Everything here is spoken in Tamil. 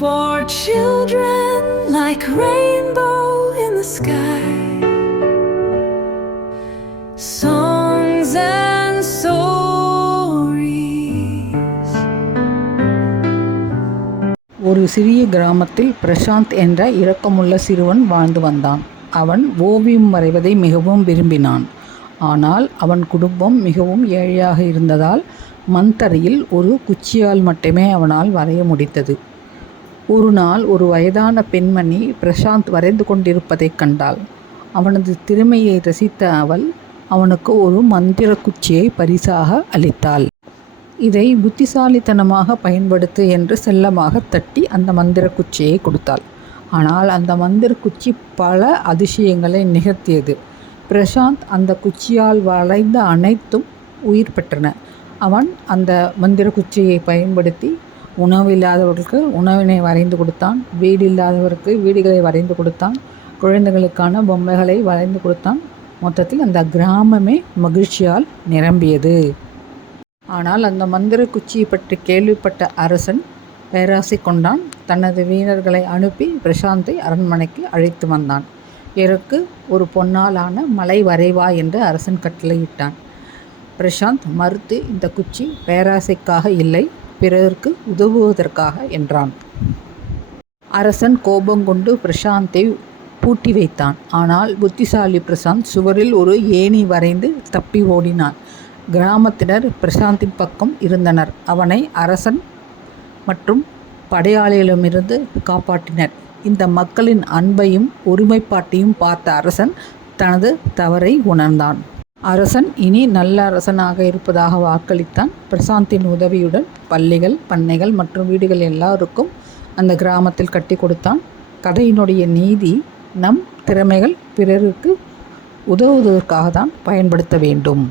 children like rainbow in the sky. Songs and stories. ஒரு சிறிய கிராமத்தில் பிரசாந்த் என்ற இரக்கமுள்ள சிறுவன் வாழ்ந்து வந்தான் அவன் ஓவியம் வரைவதை மிகவும் விரும்பினான் ஆனால் அவன் குடும்பம் மிகவும் ஏழையாக இருந்ததால் மண்தரையில் ஒரு குச்சியால் மட்டுமே அவனால் வரைய முடித்தது ஒரு நாள் ஒரு வயதான பெண்மணி பிரசாந்த் வரைந்து கொண்டிருப்பதைக் கண்டாள். அவனது திறமையை ரசித்த அவள் அவனுக்கு ஒரு மந்திர குச்சியை பரிசாக அளித்தாள். இதை புத்திசாலித்தனமாக பயன்படுத்து என்று செல்லமாக தட்டி அந்த மந்திர குச்சியை கொடுத்தாள். ஆனால் அந்த மந்திர குச்சி பல அதிசயங்களை நிகழ்த்தியது. பிரசாந்த் அந்த குச்சியால் வளைந்த அனைத்தும் உயிர் பெற்றன. அவன் அந்த மந்திர குச்சியை பயன்படுத்தி உணவு இல்லாதவர்களுக்கு உணவினை வரைந்து கொடுத்தான். வீடு இல்லாதவருக்கு வீடுகளை வரைந்து கொடுத்தான். குழந்தைகளுக்கான பொம்மைகளை வரைந்து கொடுத்தான். மொத்தத்தில் அந்த கிராமமே மகிழ்ச்சியால் நிரம்பியது. ஆனால் அந்த மந்திர குச்சியை பற்றி கேள்விப்பட்ட அரசன் பேராசை கொண்டான். தனது வீரர்களை அனுப்பி பிரசாந்தை அரண்மனைக்கு அழைத்து வந்தான். இருக்கு ஒரு பொன்னாலான மலை வரைவா என்று அரசன் கட்டளையிட்டான். பிரசாந்த் மறுத்து இந்த குச்சி பேராசைக்காக இல்லை. பிறருக்கு உதவுவதற்காக என்றான். அரசன் கோபம் கொண்டு பிரசாந்தை பூட்டி வைத்தான். ஆனால் புத்திசாலி பிரசாந்த் சுவரில் ஒரு ஏணி வரைந்து தப்பி ஓடினான். கிராமத்தினர் பிரசாந்தின் பக்கம் இருந்தனர். அவனை அரசன் மற்றும் படையாளிகளிடமிருந்து காப்பாற்றினர். இந்த மக்களின் அன்பையும் ஒருமைப்பாட்டையும் பார்த்த அரசன் தனது தவறை உணர்ந்தான். அரசன் இனி நல்ல அரசனாக இருப்பதாக வாக்களித்தான். பிரசாந்தின் உதவியுடன் பள்ளிகள் பண்ணைகள் மற்றும் வீடுகள் எல்லாருக்கும் அந்த கிராமத்தில் கட்டி கொடுத்தான். கதையினுடைய நீதி நம் திறமைகள் பிறருக்கு உதவுவதற்காக தான் பயன்படுத்த வேண்டும்.